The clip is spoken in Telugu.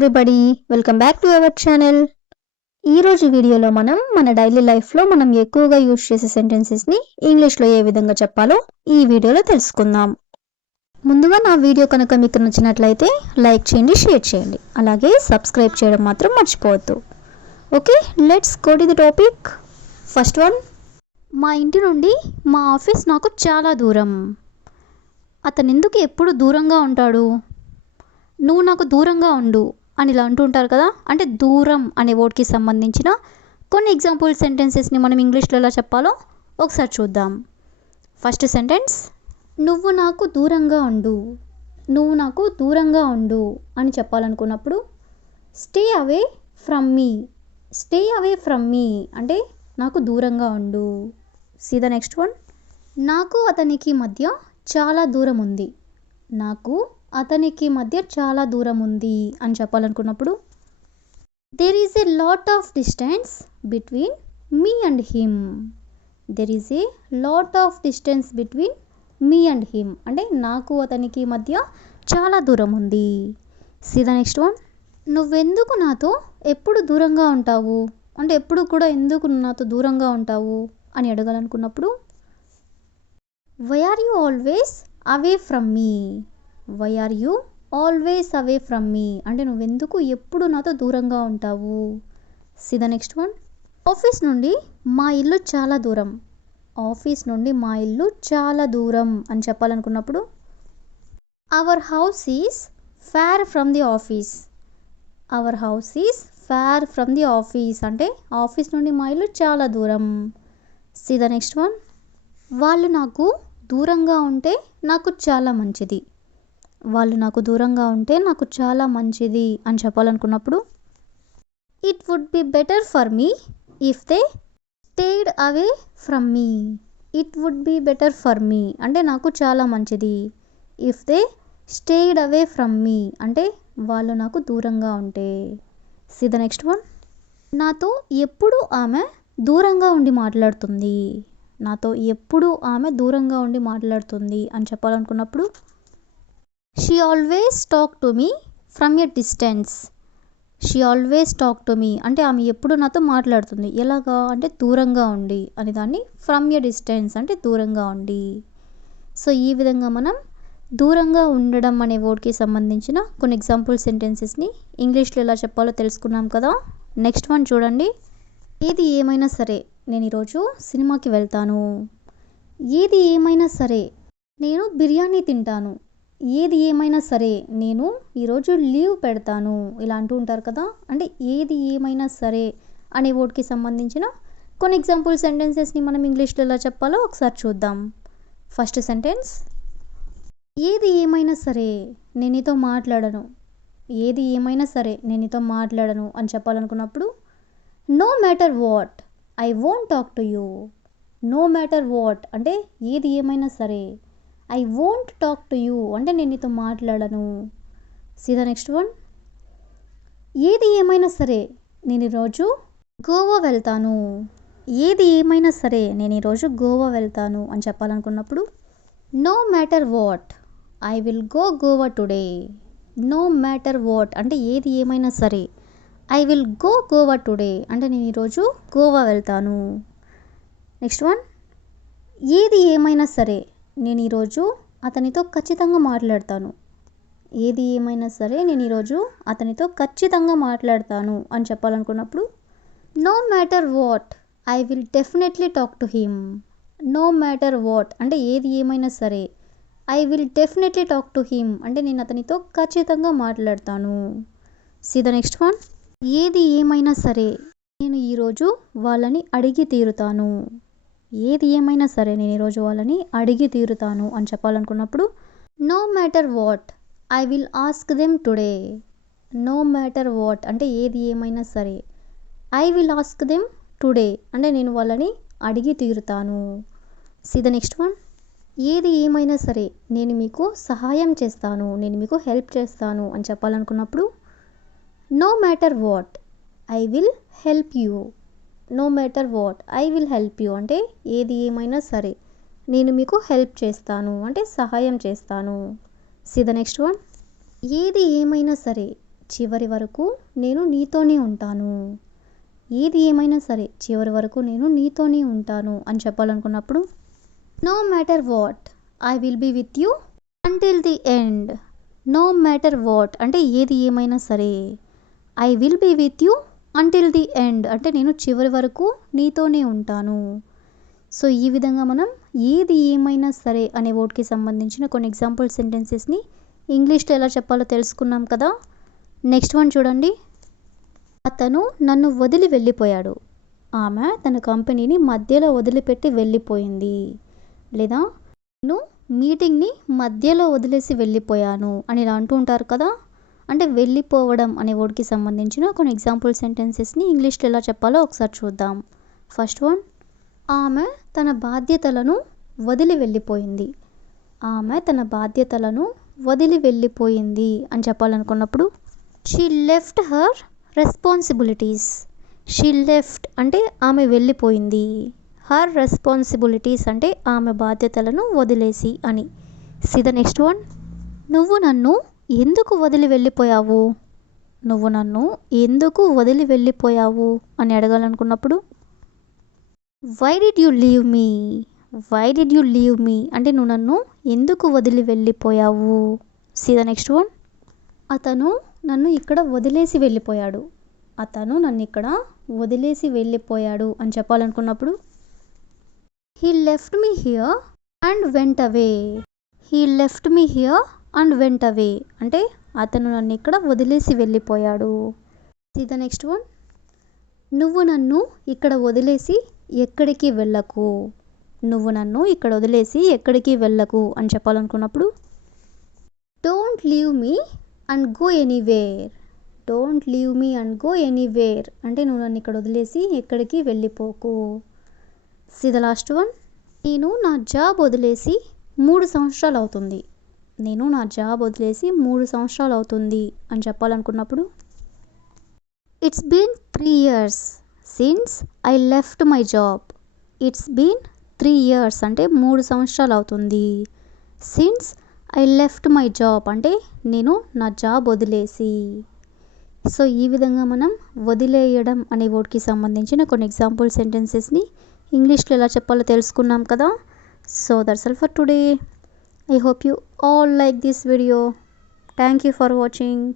Everybody welcome back to our channel ఈరోజు వీడియోలో మనం మన డైలీ లైఫ్లో మనం ఎక్కువగా యూజ్ చేసే సెంటెన్సెస్ని ఇంగ్లీష్లో ఏ విధంగా చెప్పాలో ఈ వీడియోలో తెలుసుకుందాం. ముందుగా నా వీడియో కనుక మీకు నచ్చినట్లయితే లైక్ చేయండి షేర్ చేయండి. అలాగే సబ్స్క్రైబ్ చేయడం మాత్రం మర్చిపోవద్దు. Okay let's go to the topic first one మా ఇంటి నుండి మా ఆఫీస్ నాకు చాలా దూరం. అతను ఎందుకు ఎప్పుడు దూరంగా ఉంటాడు? నువ్వు నాకు దూరంగా ఉండు. అని ఇలా అంటూ ఉంటారు కదా? అంటే దూరం అనే వర్డ్కి సంబంధించిన కొన్ని ఎగ్జాంపుల్ సెంటెన్సెస్ని మనం ఇంగ్లీష్లో ఎలా చెప్పాలో ఒకసారి చూద్దాం. ఫస్ట్ సెంటెన్స్ నువ్వు నాకు దూరంగా ఉండు. నువ్వు నాకు దూరంగా ఉండు అని చెప్పాలనుకున్నప్పుడు stay away from me stay away from me అంటే నాకు దూరంగా ఉండు. సీ ద నెక్స్ట్ వన్ నాకు అతనికి మధ్య చాలా దూరం ఉంది. నాకు అతనికి మధ్య చాలా దూరం ఉంది అని చెప్పాలనుకున్నప్పుడు there is a lot of distance between me and him there is a lot of distance between me and him అంటే నాకు అతనికి మధ్య చాలా దూరం ఉంది. సీ ద నెక్స్ట్ వన్ నువ్వెందుకు నాతో ఎప్పుడు దూరంగా ఉంటావు? అంటే ఎప్పుడు కూడా ఎందుకు నాతో దూరంగా ఉంటావు? అని అడగాలనుకున్నప్పుడు why are you always away from me why are you always away from me అంటే నువ్వెందుకు ఎప్పుడు నాతో దూరంగా ఉంటావు? See the next one office నుండి మా ఇల్లు చాలా దూరం. ఆఫీస్ నుండి మా ఇల్లు చాలా దూరం అని చెప్పాలనుకున్నప్పుడు our house is far from the office our house is far from the office అంటే ఆఫీస్ నుండి మా ఇల్లు చాలా దూరం. సి ద నెక్స్ట్ వన్ వాళ్ళు నాకు దూరంగా ఉంటే నాకు చాలా మంచిది. వాళ్ళు నాకు దూరంగా ఉంటే నాకు చాలా మంచిది అని చెప్పాలనుకున్నప్పుడు it would be better for me if they stayed away from me it would be better for me అంటే నాకు చాలా మంచిది. If they stayed away from me అంటే వాళ్ళు నాకు దూరంగా ఉంటే. సి ద నెక్స్ట్ వన్ నాతో ఎప్పుడు ఆమె దూరంగా ఉండి మాట్లాడుతుంది. నాతో ఎప్పుడు ఆమె దూరంగా ఉండి మాట్లాడుతుంది అని చెప్పాలనుకున్నప్పుడు she always talk to me from a distance she always talk to me అంటే ఆమె ఎప్పుడు నాతో మాట్లాడుతుంది. ఎలాగా? అంటే దూరంగా ఉండి అని దాన్ని ఫ్రమ్ ఎ డిస్టెన్స్ అంటే దూరంగా ఉండి. సో ఈ విధంగా మనం దూరంగా ఉండడం అనే వర్డ్కి సంబంధించిన కొన్ని ఎగ్జాంపుల్ సెంటెన్సెస్ని ఇంగ్లీష్లో ఎలా చెప్పాలో తెలుసుకున్నాం కదా. నెక్స్ట్ వన్ చూడండి. ఏది ఏమైనా సరే నేను ఈరోజు సినిమాకి వెళ్తాను. ఏది ఏమైనా సరే నేను బిర్యానీ తింటాను. ఏది ఏమైనా సరే నేను ఈరోజు లీవ్ పెడతాను ఇలా అంటూ ఉంటారు కదా. అంటే ఏది ఏమైనా సరే అనే వర్డ్కి సంబంధించిన కొన్ని ఎగ్జాంపుల్ సెంటెన్సెస్ని మనం ఇంగ్లీష్లో ఎలా చెప్పాలో ఒకసారి చూద్దాం. ఫస్ట్ సెంటెన్స్ ఏది ఏమైనా సరే నేను నీతో మాట్లాడను. ఏది ఏమైనా సరే నేను నీతో మాట్లాడను అని చెప్పాలనుకున్నప్పుడు no matter what I won't talk to you no matter what అంటే ఏది ఏమైనా సరే I won't talk to you అంటే నేను నీతో మాట్లాడను. సీదా నెక్స్ట్ వన్ ఏది ఏమైనా సరే నేను ఈరోజు గోవా వెళ్తాను. ఏది ఏమైనా సరే నేను ఈరోజు గోవా వెళ్తాను అని చెప్పాలనుకున్నప్పుడు no matter what I will go Goa today no matter what అంటే ఏది ఏమైనా సరే I will go Goa today అంటే నేను ఈరోజు గోవా వెళ్తాను. నెక్స్ట్ వన్ ఏది ఏమైనా సరే నేను ఈరోజు అతనితో ఖచ్చితంగా మాట్లాడతాను. ఏది ఏమైనా సరే నేను ఈరోజు అతనితో ఖచ్చితంగా మాట్లాడతాను అని చెప్పాలనుకున్నప్పుడు no matter what I will definitely talk to him. No matter what అంటే ఏది ఏమైనా సరే I will definitely talk to him అంటే నేను అతనితో ఖచ్చితంగా మాట్లాడతాను. See the next one. ఏది ఏమైనా సరే నేను ఈరోజు వాళ్ళని అడిగి తీరుతాను. ఏది ఏమైనా సరే నేను ఈరోజు వాళ్ళని అడిగి తీరుతాను అని చెప్పాలనుకున్నప్పుడు no matter what I will ask them today no matter what అంటే ఏది ఏమైనా సరే I will ask them today అంటే నేను వాళ్ళని అడిగి తీరుతాను. సీ ద నెక్స్ట్ వన్ ఏది ఏమైనా సరే నేను మీకు సహాయం చేస్తాను నేను మీకు హెల్ప్ చేస్తాను అని చెప్పాలనుకున్నప్పుడు no matter what I will help you no matter what I will help you అంటే ఏది ఏమైనా సరే నేను మీకు హెల్ప్ చేస్తాను అంటే సహాయం చేస్తాను. సి ద నెక్స్ట్ వన్ ఏది ఏమైనా సరే చివరి వరకు నేను నీతోనే ఉంటాను. ఏది ఏమైనా సరే చివరి వరకు నేను నీతోనే ఉంటాను అని చెప్పాలనుకున్నప్పుడు no matter what I will be with you until the end no matter what అంటే ఏది ఏమైనా సరే I will be with you until the end అంటే నేను చివరి వరకు నీతోనే ఉంటాను. సో ఈ విధంగా మనం ఏది ఏమైనా సరే అనే వర్డ్కి సంబంధించిన కొన్ని ఎగ్జాంపుల్ సెంటెన్సెస్ని ఇంగ్లీష్లో ఎలా చెప్పాలో తెలుసుకున్నాం కదా? నెక్స్ట్ వన్ చూడండి. అతను నన్ను వదిలి వెళ్ళిపోయాడు. ఆమె తన కంపెనీని మధ్యలో వదిలిపెట్టి వెళ్ళిపోయింది. లేదా నేను మీటింగ్ని మధ్యలో వదిలేసి వెళ్ళిపోయాను అని ఇలా అంటూ ఉంటారు కదా? అంటే వెళ్ళిపోవడం అనే వర్డ్కి సంబంధించిన కొన్ని ఎగ్జాంపుల్ సెంటెన్సెస్ని ఇంగ్లీష్లో ఎలా చెప్పాలో ఒకసారి చూద్దాం. ఫస్ట్ వన్ ఆమె తన బాధ్యతలను వదిలి వెళ్ళిపోయింది. ఆమె తన బాధ్యతలను వదిలి వెళ్ళిపోయింది అని చెప్పాలనుకున్నప్పుడు she left her responsibilities she left అంటే ఆమె వెళ్ళిపోయింది. హర్ రెస్పాన్సిబిలిటీస్ అంటే ఆమె బాధ్యతలను వదిలేసి అని. సి ద నెక్స్ట్ వన్ నువ్వు నన్ను ఎందుకు వదిలి వెళ్ళిపోయావు? నువ్వు నన్ను ఎందుకు వదిలి వెళ్ళిపోయావు? అని అడగాలనుకున్నప్పుడు why did you leave me why did you leave me అంటే నువ్వు నన్ను ఎందుకు వదిలి వెళ్ళిపోయావు? సీ ద నెక్స్ట్ వన్ అతను నన్ను ఇక్కడ వదిలేసి వెళ్ళిపోయాడు. అతను నన్ను ఇక్కడ వదిలేసి వెళ్ళిపోయాడు అని చెప్పాలనుకున్నప్పుడు he left me here and went away he left me here and went away అంటే అతను నన్ను ఇక్కడ వదిలేసి వెళ్ళిపోయాడు. సీ ద నెక్స్ట్ వన్ నువ్వు నన్ను ఇక్కడ వదిలేసి ఎక్కడికి వెళ్ళకు. నువ్వు నన్ను ఇక్కడ వదిలేసి ఎక్కడికి వెళ్ళకు అని చెప్పాలనుకున్నప్పుడు don't leave me and go anywhere don't leave me and go anywhere అంటే నువ్వు నన్ను ఇక్కడ వదిలేసి ఎక్కడికి వెళ్ళిపోకు. సి ద లాస్ట్ వన్ నేను నా జాబ్ వదిలేసి మూడు సంవత్సరాలు అవుతుంది. నేను నా జాబ్ వదిలేసి మూడు సంవత్సరాలు అవుతుంది అని చెప్పాలనుకున్నప్పుడు it's been three years since I left my job it's been three years అంటే మూడు సంవత్సరాలు అవుతుంది. Since I left my job అంటే నేను నా జాబ్ వదిలేసి. సో ఈ విధంగా మనం వదిలేయడం అనే వర్డ్కి సంబంధించిన కొన్ని ఎగ్జాంపుల్ సెంటెన్సెస్ని ఇంగ్లీష్లో ఎలా చెప్పాలో తెలుసుకున్నాం కదా. So that's all for today. i hope you all like this video. Thank you for watching.